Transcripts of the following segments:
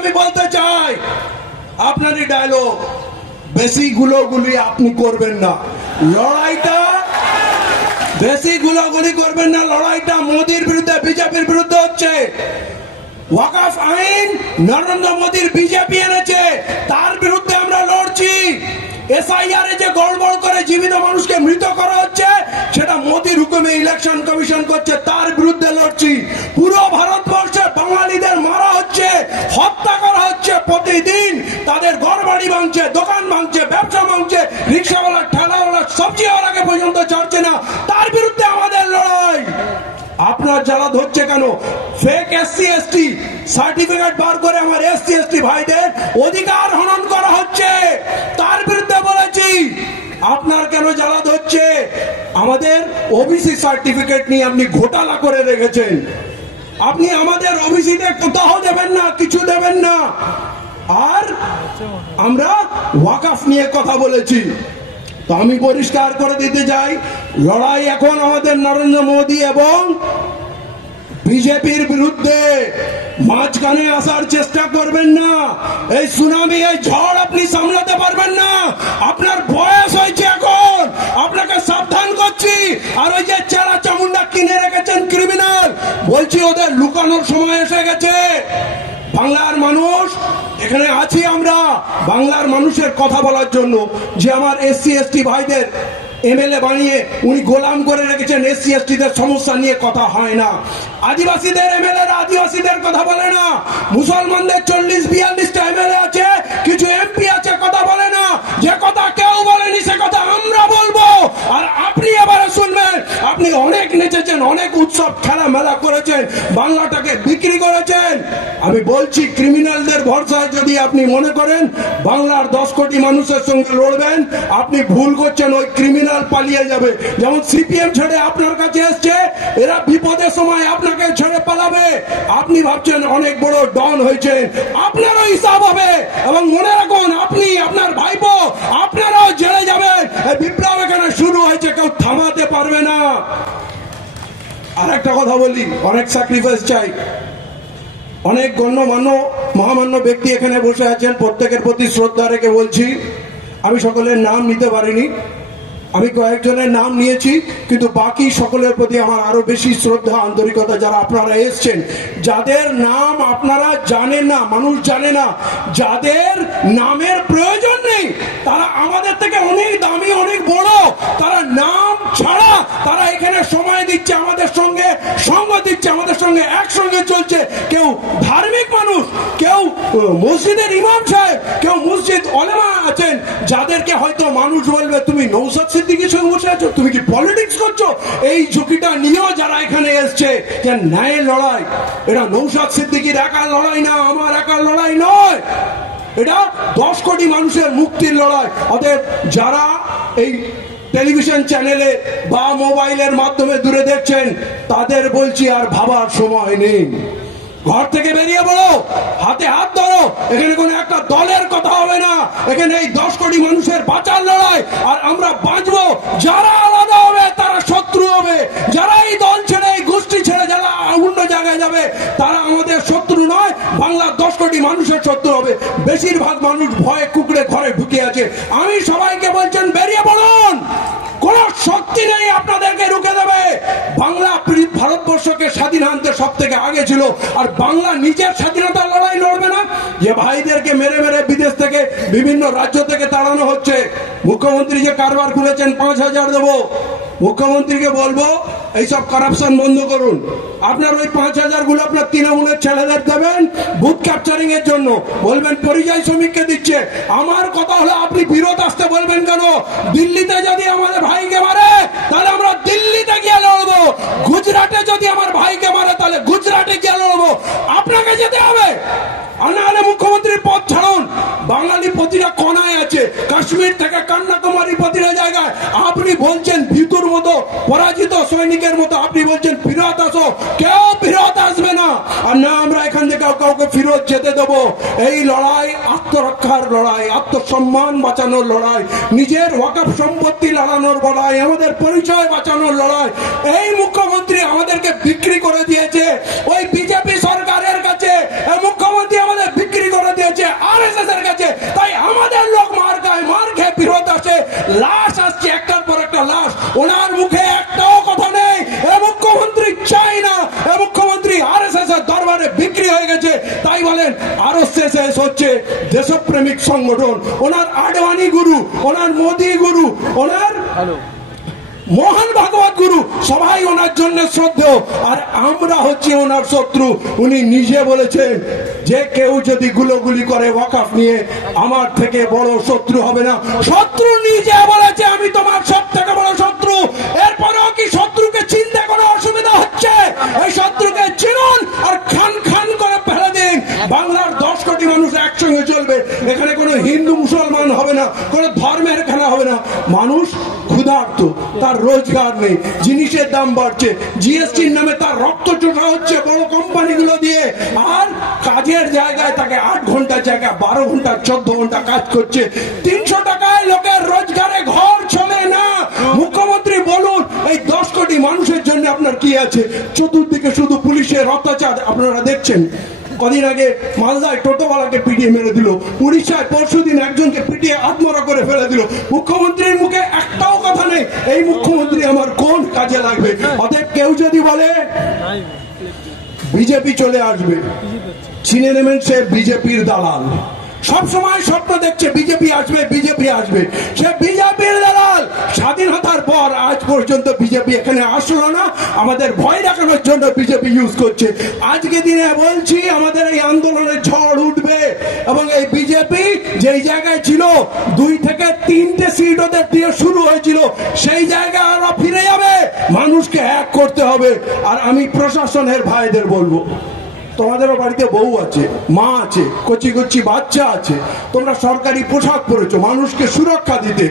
আমি বলতে চাই, আপনারই ডায়লগ, বেশি গুলোগুলি আপনি করবেন না, লড়াইটা বেশি গুলোগুলি করবেন না, লড়াইটা মোদির বিরুদ্ধে, বিজেপির বিরুদ্ধে হচ্ছে। ওয়াকফ আইন নরেন্দ্র মোদির বিজেপি এনেছে, তার বিরুদ্ধে আমরা লড়ছি। এসআইআর এ যে গড়বড় করে জীবিত মানুষকে মৃত করা হচ্ছে, সেটা মোদির হুকুমে ইলেকশন কমিশন করছে, তার বিরুদ্ধে লড়ছি। পুরো ভারতবর্ষে বাঙালিদের মারা হচ্ছে, হত্যা করা হচ্ছে প্রতিদিন, তাদের ঘরবাড়ি ভাঙছে, দোকান ভাঙছে, ব্যবসা ভাঙছে, রিক্সাওয়ালা, ঠেলাওয়ালা, সবজিওয়ালাকে পর্যন্ত ছাড়ছে না, তার বিরুদ্ধে আমাদের লড়াই। আপনার জ্বালা ধরছে কেন? ফেক এসসি এসটি সার্টিফিকেট বার করে আমার এসসি এসটি ভাইদের অধিকার হনন করা হচ্ছে, তার বিরুদ্ধে বলেছি। আপনার কেন জ্বালা ধরছে? আমাদের ওবিসি সার্টিফিকেট নিয়ে আপনি ঘোটালা করে রেখেছেন। আপনি আমাদের ওবিসিতে কোথাও দেবেন না, কিছু দেবেন না। আর আমরা ওয়াকফ নিয়ে কথা বলেছি। তো আমি পরিষ্কার করে দিতে চাই, লড়াই এখন আমাদের নরেন্দ্র মোদী এবং বিজেপির বিরুদ্ধে। মাঝখানে আসার চেষ্টা করবেন না। এই সুনামি, এই ঝড় আপনি সামলাতে পারবেন না। আপনার বয়স হয়েছে এখন, আপনাকে সাবধান করছি। আর ওই যে চেরা চামুন্ডা কিনে রেখেছেন ক্রিমিনাল, বলছি ওদের লুকানোর সময় এসে গেছে। বাংলার মানুষ এখানে আছি আমরা বাংলার মানুষের কথা বলার জন্য। যে আমার এসসি এসটি ভাইদের এমএলএ বানিয়ে উনি গোলাম করে রেখেছেন, এসসি এসটিদের সমস্যা নিয়ে কথা হয় না। আদিবাসীদের এমএলএ আদিবাসীদের কথা বলে না। মুসলমানদের 40-42টা এমএলএ আছে, কিছু এমপি আছে, কথা বলে না। যে কথা কেউ বলেনি সে কথা আমরা বলবো। আর আপনি এবারে শুনবেন, আপনি অনেক নেচেছেন, অনেক উৎসব খেলা মেলা করেছেন, বাংলাটাকে বিক্রি করেছেন। আমি বলছি, ক্রিমিনালদের ভরসায় যদি আপনি মনে করেন বাংলার 10 কোটি মানুষের সঙ্গে লড়বেন, আপনি ভুল করছেন। ওই ক্রিমিনাল পালিয়ে যাবে। যেমন সিপিএম ছেড়ে আপনার কাছে এসছে, এরা বিপদের সময় আপনাকে ছেড়ে পালাবে। আপনি ভাবছেন অনেক বড় ডন হয়েছেন, আপনারও হিসাব হবে। এবং মনে রাখুন, আপনি, আপনার ভাইপো, আপনারাও জেলে যাবেন। বিপ্লব এখানে শুরু হয়েছে, কেউ থামাতে পারবে না। আর একটা কথা বলি, অনেক স্যাক্রিফাইস চাই। অনেক গণ্যমান্য মহামান্য ব্যক্তি এখানে বসে আছেন, প্রত্যেকের প্রতি শ্রদ্ধা রেখে বলছি। আমি সকলের নাম নিতে পারিনি, আমি কয়েকজনের নাম নিয়েছি, কিন্তু বাকি সকলের প্রতি আমার আরো বেশি শ্রদ্ধা, আন্তরিকতা। যারা আপনারা এসছেন, যাদের নাম আপনারা জানেন না, মানুষ জানে না, যাদের নামের প্রয়োজন নেই, তারা আমাদের থেকে অনেক দামি, অনেক বড়, তারা নাম ছাড়া তারা এখানে সময় দিচ্ছে, আমাদের সঙ্গে সঙ্গ দিচ্ছে, আমাদের সঙ্গে একসঙ্গে চলছে। কেউ ধার্মিক মানুষ, কেউ মসজিদের ইমাম সাহেব, কেউ মসজিদ ওলামা আছেন, যাদেরকে হয়তো মানুষ বলবে তুমি নৌসাদ সিদ্দিকীর সঙ্গে বসে আছো, তুমি কি পলিটিক্স করছো? এই ঝুঁকিটা নিয়েও যারা এখানে এসছে, যে ন্যায়ের লড়াই, এটা নৌসাদ সিদ্দিকীর একার লড়াই না, আমার একার লড়াই নয়, এটা 10 কোটি মানুষের মুক্তির লড়াই। অতএব যারা এই টেলিভিশন চ্যানেলে বা মোবাইলের মাধ্যমে দূরে দেখছেন, তাদের বলছি আর ভাবার সময় নেই। ঘর থেকে বেরিয়ে পড়ো, হাতে হাত ধরো। এখানে কোনো একটা দলের কথা হবে না, এখানে এই 10 কোটি মানুষের বাঁচার লড়াই। আর আমরা বাঁচবো। যারা আলাদা হবে তারা শত্রু হবে, যারা এই দল ছেড়ে, এই গোষ্ঠী ছেড়ে যারা অন্য জায়গায় যাবে, তারা আমাদের শত্রু নয়, বাংলার 10 কোটি মানুষের শত্রু হবে। বেশিরভাগ মানুষ ভয়ে কুকড়ে ঘরে ঢুকে আছে। আমি সবাইকে বলছেন, বেরিয়ে পড়ুন। কোন শক্তি নেই আপনাদেরকে রুখে দেবে। বাংলা ভারতবর্ষকে স্বাধীন আনতে সব থেকে আগে ছিল, আর বাংলা নিজের স্বাধীনতার লড়াই লড়বে না। যে ভাইদেরকে মেরে মেরে বিদেশ থেকে, বিভিন্ন রাজ্য থেকে তাড়ানো হচ্ছে, মুখ্যমন্ত্রী যে কারবার খুলেছেন 5,000 দেবো, মুখ্যমন্ত্রীকে বলবো এইসব কারাপশন বন্ধ করুন। আপনার ওই 5,000 গুলো আপনার তৃণমূলের ছেলেদের দেবেন বুথ ক্যাপচারিং এর জন্য, বলবেন পরিযায়ী শ্রমিককে দিচ্ছে। আমার কথা হলো, আপনি বিরোধ আসতে বলবেন কেন? দিল্লিতে যদি আমাদের ভাইকে মারে, তাহলে আমরা দিল্লিতে গিয়ে লড়বো। গুজরাটে যদি আমার ভাইকে মারে, তাহলে গুজরাটে গিয়ে লড়বো। আপনাকে যেতে হবে, আর না হলে মুখ্যমন্ত্রীর পদ ছাড়ুন। বাঙালি প্রতিটা কোনায় আছে, কাশ্মীর থেকে কন্যাকুমারী, প্রতিটা জায়গায়। আপনি বলছেন ভিতুর মতো, পরাজিত সৈনিকের মতো আপনি বলছেন ফিরত আসো। কেউ ফিরত আসবে না, আর না আমরা এখান থেকে কাউকে ফিরত যেতে দেবো। এই লড়াই আত্মরক্ষার লড়াই, আত্মসম্মান বাঁচানোর লড়াই, নিজের ওয়াকফ সম্পত্তি লড়ানোর লড়াই, আমাদের পরিচয় বাঁচানোর লড়াই। এই মুখ্যমন্ত্রী আমাদেরকে বিক্রি করে দিয়েছে ওই বিজেপি সরকারের কাছে। মুখ্যমন্ত্রী আমাদের বিক্রি তাই বলেন আরএসএস হচ্ছে দেশপ্রেমিক সংগঠন, ওনার আডবাণী গুরু, ওনার মোদী গুরু, ওনার মোহন ভাগবত গুরু, সবাই ওনার জন্য শ্রদ্ধেয়, আর আমরা হচ্ছে ওনার শত্রু। উনি নিজে বলেছেন যে কেউ যদি গুলোগুলি করে ওয়াকফ নিয়ে, আমার থেকে বড় শত্রু হবে না। শত্রু নিজে বলেছে আমি তোমার সব থেকে বড় শত্রু। এরপরেও কি শত্রুকে চিনতে কোনো অসুবিধা হচ্ছে? এই শত্রুকে চিনুন আর খান খান করে ফেলে দিন। বাংলার 10 কোটি মানুষ একসঙ্গে চলবে, এখানে কোনো হিন্দু মুসলমান হবে না, কোনো ধর্মের খেলা হবে না। মানুষ ক্ষুধার্ত, তার রোজগার নেই, জিনিসের দাম বাড়ছে, জিএসটির নামে তার রক্ত চোষা হচ্ছে বড় কোম্পানিগুলো দিয়ে, আর কাজের জায়গায় তাকে 8 ঘন্টার জায়গায় 12 ঘন্টা 14 ঘন্টা কাজ করছে। 300 টাকায় লোকের রোজগারে ঘর চলে না। মুখ্যমন্ত্রী বলুন এই 10 কোটি মানুষের জন্য আপনার কি আছে? চতুর্দিকে শুধু পুলিশের অত্যাচার আপনারা দেখছেন। কদিন আগে মালদায় টোটোওয়ালাকে পিটিয়ে মেরে দিল, উড়িষ্যায় পরশুদিন একজনকে পিটিয়ে আত্মহত্যা করে ফেলে দিল। মুখ্যমন্ত্রীর মুখে একটাও কথা নেই এই মুখ্যমন্ত্রী আমার কোন কাজে লাগবে। অতএব কেউ যদি বলে বিজেপি চলে আসবে, চিনে নেবেন সে বিজেপির দালাল। সবসময় স্বপ্ন দেখছে বিজেপি আসবে, বিজেপি আসবে, সে বিজেপির দালাল। স্বাধীনতার পর আজ পর্যন্ত বিজেপি এখানে আসলো না, আমাদের ভয় দেখানোর জন্য বিজেপি ইউজ করছে। আজকে দিনে বলছি আমাদের এই আন্দোলনের ঝড় উঠবে, এবং এই বিজেপি যেই জায়গায় ছিল 2 থেকে 3টে সিট ওদের দিয়ে শুরু হয়েছিল, সেই জায়গায় আরো ফিরে যাবে। মানুষকে এক করতে হবে। আর আমি প্রশাসনের ভাইদের বলবো, তোমাদেরও বাড়িতে বউ আছে, মা আছে, কচি কচি বাচ্চা আছে, তোমরা সরকারি পোশাক পরেছো মানুষকে সুরক্ষা দিতে।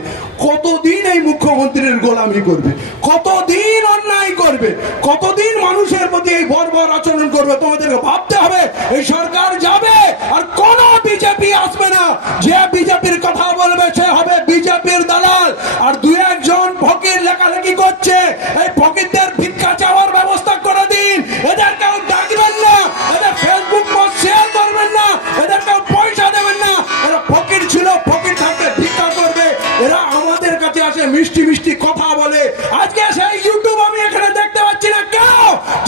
কতদিন এই মুখ্যমন্ত্রীর গোলামি করবে? কতদিন অন্যায় করবে? কতদিন মানুষের প্রতি এই বর্বর আচরণ করবে? তোমাদেরকে ভাবতে হবে। এই সরকার যাবে আর কোন বিজেপি আসবে না। যে বিজেপির কথা বলবে সে হবে বিজেপির দালাল। আর 2-1 জন ফকির লেখালেখি করছে, এই ফকিরদের ভিক্ষা চাওয়ার ব্যবস্থা করে দিন। এদেরকেও ডাকবেন না, এদের ফেসবুক পোস্ট শেয়ার করবেন না, এদেরকে পয়সা দেবেন না। এরা ফকির ছিল, ফকির থাকতে ভিক্ষা করবে। এরা আমাদের কাছে আসে মিষ্টি মিষ্টি কথা বলে। আজকে সেই ইউটিউব আমি এখানে দেখতে পাচ্ছি না। কেন?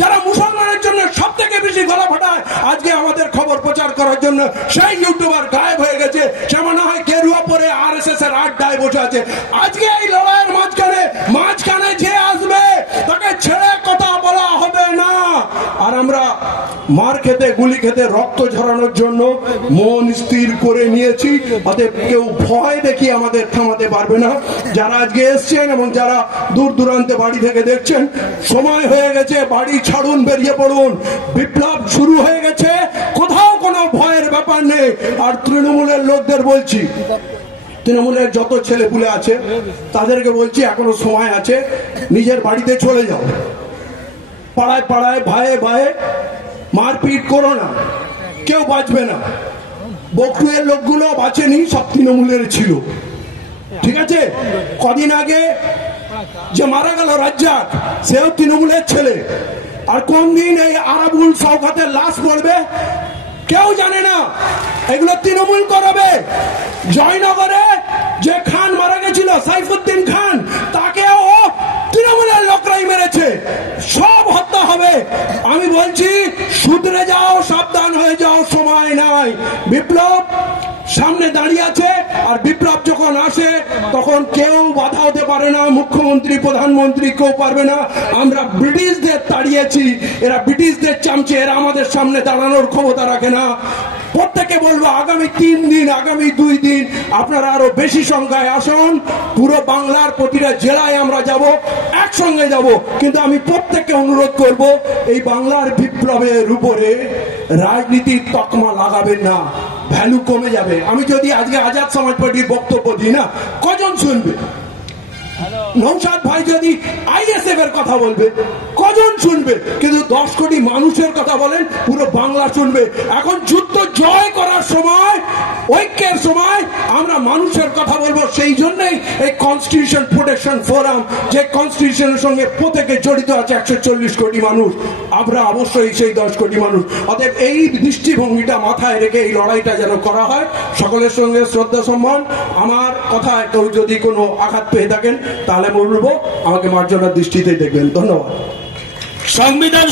যারা মুসলমানের জন্য সব থেকে বেশি গলা ফাটায়, আজকে আমাদের খবর প্রচার করার জন্য সেই ইউটিউবার গায়েব হয়ে গেছে। সে মনে হয় গেরুয়া পরে আরএসএস এর আড্ডায় বসে আছে। আজকে এই লড়াইয়ের মাঝখানে যে আসবে তাকে ছেড়ে কথা বলা হবে না। আর আমরা মার খেতে, গুলি খেতে, রক্ত ঝরানোর জন্য মন স্থির করে নিয়েছি। অতএব কেউ ভয় দেখি আমাদের থামাতে পারবে না। যারা আজকে এসছেন এবং যারা দূর দূরান্তে বাড়ি থেকে দেখছেন, সময় হয়ে গেছে, বাড়ি ছাড়ুন, বেরিয়ে পড়ুন। বিপ্লব শুরু হয়ে গেছে, কোথাও কোনো ভয়ের ব্যাপার নেই। আর তৃণমূলের লোকদের বলছি, তৃণমূলের যত ছেলেপুলে আছে তাদেরকে বলছি এখনো সময় আছে, নিজের বাড়িতে চলে যাও। পাড়ায় পাড়ায়, ভাইয়ে ভাইয়ে মারপিট করো না, কেউ বাঁচবে না। বকটুয়ের লোকগুলো বাঁচেনি, সব তৃণমূলের ছিল। ঠিক আছে? কদিন আগে যে মারা গেল রাজ্জাক, সেও তৃণমূলের ছেলে। আর কোন দিন এই আরাবুল সওকাতের লাশ পড়বে কেউ জানে না, এগুলো তৃণমূল করাবে। জয়নগরে যে খান মারা গেছিল, সাইফুদ্দিন খান, তাকেও তৃণমূলের লোকরাই মেরেছে। সব হত্যা হবে। আমি বলছি শুধরে যাও, সাবধান হয়ে যাও, সময় নাই। বিপ্লব সামনে দাঁড়িয়ে আছে, আর বিপ্লব যখন আসে তখন কেউ বাধা হতে পারে না। মুখ্যমন্ত্রী, প্রধানমন্ত্রী কেউ পারবে না। আমরা ব্রিটিশদের তাড়িয়েছি, এরা ব্রিটিশদের চামচে, এরা আমাদের সামনে দাঁড়ানোর ক্ষমতা রাখে না। প্রত্যেকে বলবো আগামী 3 দিন, আগামী 2 দিন আপনারা আরো বেশি সংখ্যায় আসুন। পুরো বাংলার প্রতিটা জেলায় আমরা যাব, একসঙ্গে যাব। কিন্তু আমি প্রত্যেককে অনুরোধ করব, এই বাংলার বিপ্লবের উপরে রাজনীতির তকমা লাগাবেন না, ভ্যালু কমে যাবে। আমি যদি আজকে আজাদ সমাজ পার্টির বক্তব্য দিই না, কজন শুনবে? নৌশাদ ভাই যদি আইএসএফ এর কথা বলবে, কজন শুনবে? কিন্তু 10 কোটি মানুষের কথা বলেন, পুরো বাংলা শুনবে। এখন যুদ্ধ জয় করার সময়, ঐক্যের সময় আমরা মানুষের কথা বলবো। সেই জন্যই এই কনস্টিটিউশন প্রোটেকশন ফোরাম, যে কনস্টিটিউশনের সঙ্গে প্রত্যেকে জড়িত আছে 140 কোটি মানুষ, আমরা অবশ্যই সেই 10 কোটি মানুষ। অতএব এই দৃষ্টিভঙ্গিটা মাথায় রেখে এই লড়াইটা যেন করা হয়। সকলের সঙ্গে শ্রদ্ধা সম্মান। আমার কথা কেউ যদি কোনো আঘাত পেয়ে থাকেন তাহলে বলবো আমাকে মার্জনার দৃষ্টিতে দেখবেন। ধন্যবাদ। সংবিধান